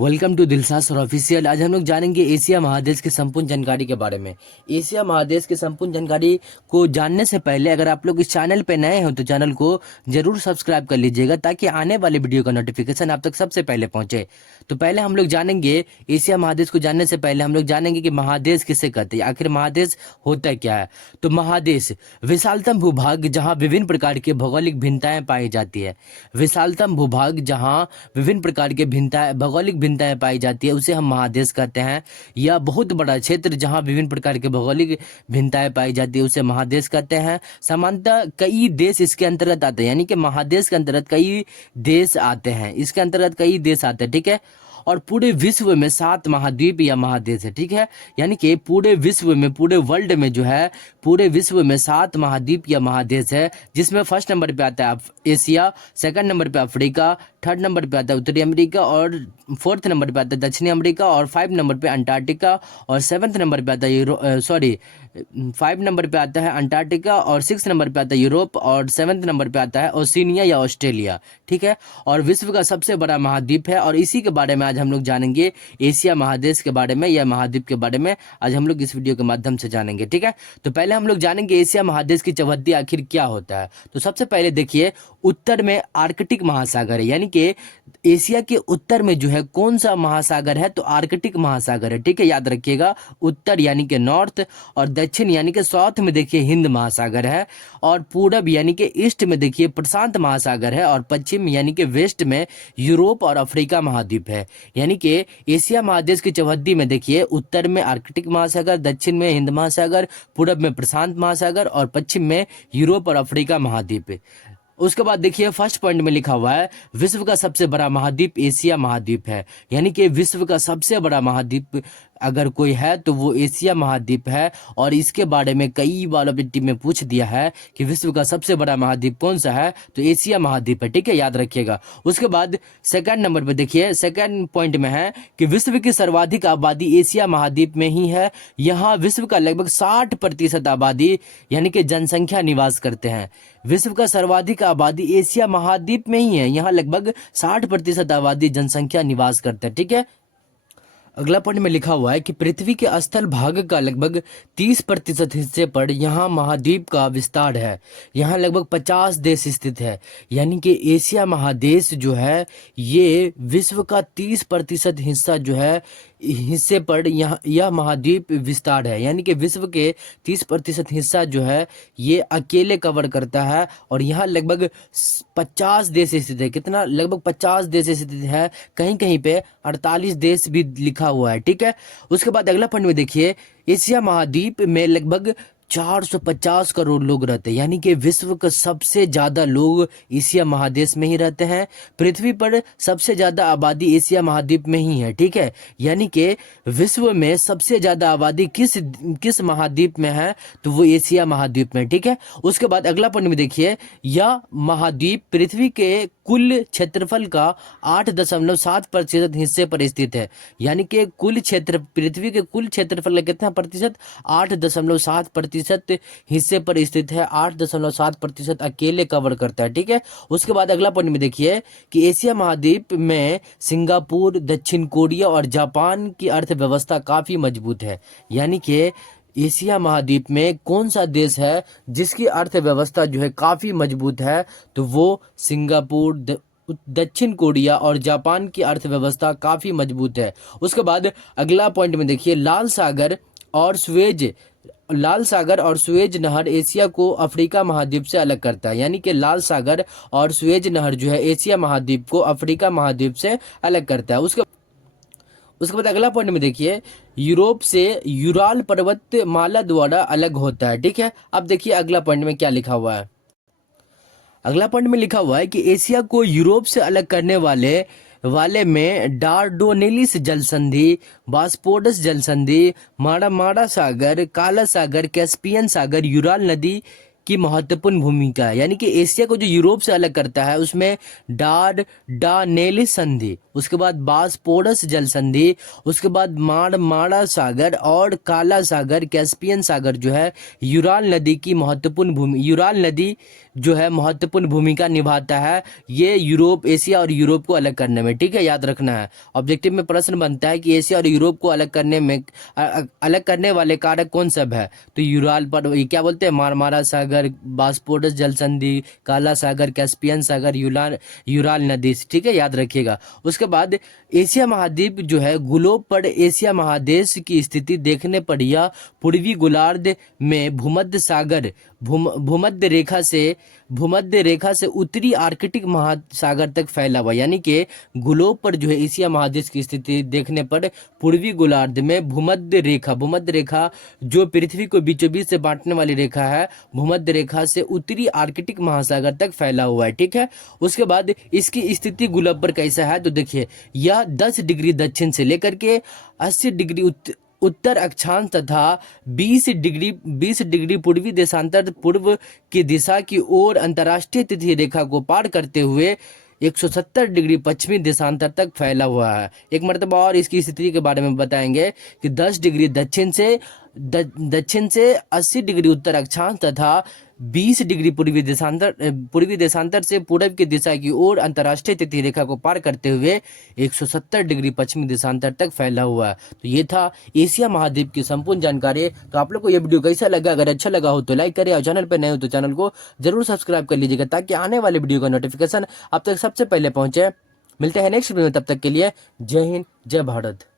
Welcome to दिलसास और official. आज हम लोग जानेंगे एशिया महादेश की संपूर्ण जानकारी के बारे में। एशिया महादेश की संपूर्ण जानकारी को जानने से पहले अगर आप लोग इस चैनल पे नए हो तो चैनल को जरूर सब्सक्राइब कर लीजिएगा ताकि आने वाले वीडियो का नोटिफिकेशन आप तक सबसे पहले पहुंचे। तो पहले हम लोग जानेंगे एशिया महादेश को जानने से पहले हम लोग जानेंगे कि महादेश किसे कहते हैं, आखिर महादेश होता क्या है। तो महादेश विशालतम भूभाग जहाँ विभिन्न प्रकार की भौगोलिक भिन्नताएं पाई जाती है। विशालतम भूभाग जहाँ विभिन्न प्रकार के भिन्नताएं भौगोलिक भिन्नताएं पाई जाती है उसे हम महादेश कहते हैं। यह बहुत बड़ा क्षेत्र जहां विभिन्न प्रकार के भौगोलिक भिन्नताएं पाई जाती है उसे महादेश कहते हैं। सामान्यतः कई देश इसके अंतर्गत आते हैं, यानी कि महादेश के अंतर्गत कई देश आते हैं, इसके अंतर्गत कई देश आते हैं, ठीक है। और पूरे विश्व में 7 महाद्वीप या महादेश है, ठीक है। यानी कि पूरे विश्व में, पूरे वर्ल्ड में जो है, पूरे विश्व में 7 महाद्वीप या महादेश है, जिसमें फर्स्ट नंबर पे आता है एशिया, सेकंड नंबर पे अफ्रीका, थर्ड नंबर पे आता है उत्तरी अमेरिका, और फोर्थ नंबर पे आता है दक्षिणी अमेरिका, और 5 नंबर पे अंटार्कटिका, और 7th नंबर पे आता है 5 नंबर पे आता है अंटार्कटिका, और 6 नंबर पे आता है यूरोप, और 7th नंबर पे आता है ओशिनिया या ऑस्ट्रेलिया, ठीक है। और विश्व का सबसे बड़ा महाद्वीप है, और इसी के बारे में आज हम लोग जानेंगे, एशिया महादेश के बारे में या महाद्वीप के बारे में आज हम लोग इस वीडियो के माध्यम से जानेंगे, ठीक है। तो पहले हम लोग जानेंगे एशिया महादेश की चौहद्दी आखिर क्या होता है। तो सबसे पहले देखिए, उत्तर में आर्कटिक महासागर है, यानी कि एशिया के उत्तर में जो है कौन सा महासागर है, तो आर्कटिक महासागर है, ठीक है, याद रखिएगा। उत्तर यानी कि नॉर्थ, और दक्षिण यानी कि साउथ में देखिए हिंद महासागर है, और पूरब यानी कि ईस्ट में देखिए प्रशांत महासागर है, और पश्चिम यानी कि वेस्ट में यूरोप और अफ्रीका महाद्वीप है। यानी कि एशिया महादेश की चौहद्दी में देखिए, उत्तर में आर्कटिक महासागर, दक्षिण में हिंद महासागर, पूरब में प्रशांत महासागर, और पश्चिम में यूरोप और अफ्रीका महाद्वीप। उसके बाद देखिए फर्स्ट पॉइंट में लिखा हुआ है, विश्व का सबसे बड़ा महाद्वीप एशिया महाद्वीप है। यानी कि विश्व का सबसे बड़ा महाद्वीप अगर कोई है तो वो एशिया महाद्वीप है। और इसके बारे में कई बार टीम में पूछ दिया है कि विश्व का सबसे बड़ा महाद्वीप कौन सा है, तो एशिया महाद्वीप है, ठीक है, याद रखिएगा। उसके बाद सेकंड नंबर पे देखिए, सेकंड पॉइंट में है कि विश्व की सर्वाधिक आबादी एशिया महाद्वीप में ही है। यहाँ विश्व का लगभग 60% आबादी यानी कि जनसंख्या निवास करते हैं। विश्व का सर्वाधिक आबादी एशिया महाद्वीप में ही है, यहाँ लगभग 60% आबादी जनसंख्या निवास करते हैं, ठीक है। अगला पॉइंट में लिखा हुआ है कि पृथ्वी के स्थल भाग का लगभग 30% हिस्से पर यहाँ महाद्वीप का विस्तार है। यहाँ लगभग 50 देश स्थित है। यानी कि एशिया महादेश जो है ये विश्व का 30% हिस्सा जो है हिस्से पर यह महाद्वीप विस्तार है। यानी कि विश्व के 30% हिस्सा जो है ये अकेले कवर करता है, और यहाँ लगभग 50 देश स्थित है। कितना? लगभग 50 देश स्थित है, कहीं कहीं पे 48 देश भी लिखा हुआ है, ठीक है। उसके बाद अगला पॉइंट में देखिए, एशिया महाद्वीप में लगभग 450 करोड़ लोग रहते हैं। यानी कि विश्व का सबसे ज्यादा लोग एशिया महादेश में ही रहते हैं। पृथ्वी पर सबसे ज्यादा आबादी एशिया महाद्वीप में ही है, ठीक है। यानी कि विश्व में सबसे ज्यादा आबादी किस महाद्वीप में है, तो वो एशिया महाद्वीप में, ठीक है। उसके बाद अगला पॉइंट में देखिए, यह महाद्वीप पृथ्वी के कुल क्षेत्रफल का 8.7% हिस्से पर स्थित है। यानी कि कुल क्षेत्र, पृथ्वी के कुल क्षेत्रफल का कितना प्रतिशत? 8.7% हिस्से पर स्थित है। 8.7% अकेले कवर करता है, ठीक है। उसके बाद अगला पॉइंट में देखिए कि एशिया महाद्वीप में सिंगापुर, दक्षिण कोरिया और जापान की अर्थव्यवस्था काफी मजबूत है। यानी कि एशिया महाद्वीप में कौन सा देश है जिसकी अर्थव्यवस्था जो है काफी मजबूत है, तो वो सिंगापुर, दक्षिण कोरिया और जापान की अर्थव्यवस्था काफी मजबूत है। उसके बाद अगला पॉइंट में देखिए, लाल सागर और सुएज नहर एशिया को अफ्रीका महाद्वीप से अलग करता है। यानी कि लाल सागर और सुएज नहर जो है एशिया महाद्वीप को अफ्रीका महाद्वीप से अलग करता है। उसके बाद अगला पॉइंट में देखिए, यूरोप से यूराल पर्वत माला द्वारा अलग होता है, ठीक है। अब देखिए अगला पॉइंट में क्या लिखा हुआ है। अगला पॉइंट में लिखा हुआ है कि एशिया को यूरोप से अलग करने वाले में डार्डोनेलिस जल संधि, बास्पोरस जल संधि, मारा सागर, काला सागर, कैस्पियन सागर, यूराल नदी की महत्वपूर्ण भूमिका है। यानी कि एशिया को जो यूरोप से अलग करता है उसमें डार्डानेलिस संधि, उसके बाद बासपोरस जल संधि, उसके बाद माड़ा सागर और काला सागर, कैस्पियन सागर जो है, यूराल नदी की महत्वपूर्ण भूमि, यूराल नदी जो है महत्वपूर्ण भूमिका निभाता है ये यूरोप, एशिया और यूरोप को अलग करने में। ठीक है, याद रखना है। ऑब्जेक्टिव में प्रश्न बनता है कि एशिया और यूरोप को अलग करने में अलग करने वाले कारक कौन सब है, तो यूराल पर ये क्या बोलते हैं, मारमारा सागर, बासपोरस जल संधि, काला सागर, कैस्पियन सागर, यूराल नदी। ठीक है, याद रखिएगा। उसके बाद एशिया महाद्वीप जो है, ग्लोब पर एशिया महादेश की स्थिति देखने पर यह पूर्वी गोलार्ध में भूमध्य रेखा से उत्तरी आर्कटिक महासागर तक फैला हुआ। यानी कि ग्लोब पर जो है एशिया महादेश की स्थिति देखने पर पूर्वी गोलार्ध में भूमध्य रेखा जो पृथ्वी को बीचों बीच से बांटने वाली रेखा है, भूमध्य रेखा से उत्तरी आर्कटिक महासागर तक फैला हुआ है। ठीक है, उसके बाद इसकी स्थिति ग्लोब पर कैसा है, तो देखिए यह 10 डिग्री दक्षिण से लेकर के 80 डिग्री उत्तर अक्षांश तथा 20 डिग्री पूर्वी देशांतर पूर्व की दिशा की ओर अंतर्राष्ट्रीय तिथि रेखा को पार करते हुए 170 डिग्री पश्चिमी देशांतर तक फैला हुआ है। एक मरतबा और इसकी स्थिति के बारे में बताएंगे कि 10 डिग्री दक्षिण से 80 डिग्री उत्तर अक्षांश तथा 20 डिग्री पूर्वी देशांतर से पूर्व की दिशा की ओर अंतर्राष्ट्रीय तिथि रेखा को पार करते हुए 170 डिग्री पश्चिमी देशांतर तक फैला हुआ है। तो ये था एशिया महाद्वीप की संपूर्ण जानकारी। तो आप लोग को ये वीडियो कैसा लगा, अगर अच्छा लगा हो तो लाइक करें और चैनल पर नए हो तो चैनल को जरूर सब्सक्राइब कर लीजिएगा ताकि आने वाले वीडियो का नोटिफिकेशन आप तक सबसे पहले पहुंचे। मिलते हैं नेक्स्ट वीडियो में, तब तक के लिए जय हिंद, जय भारत।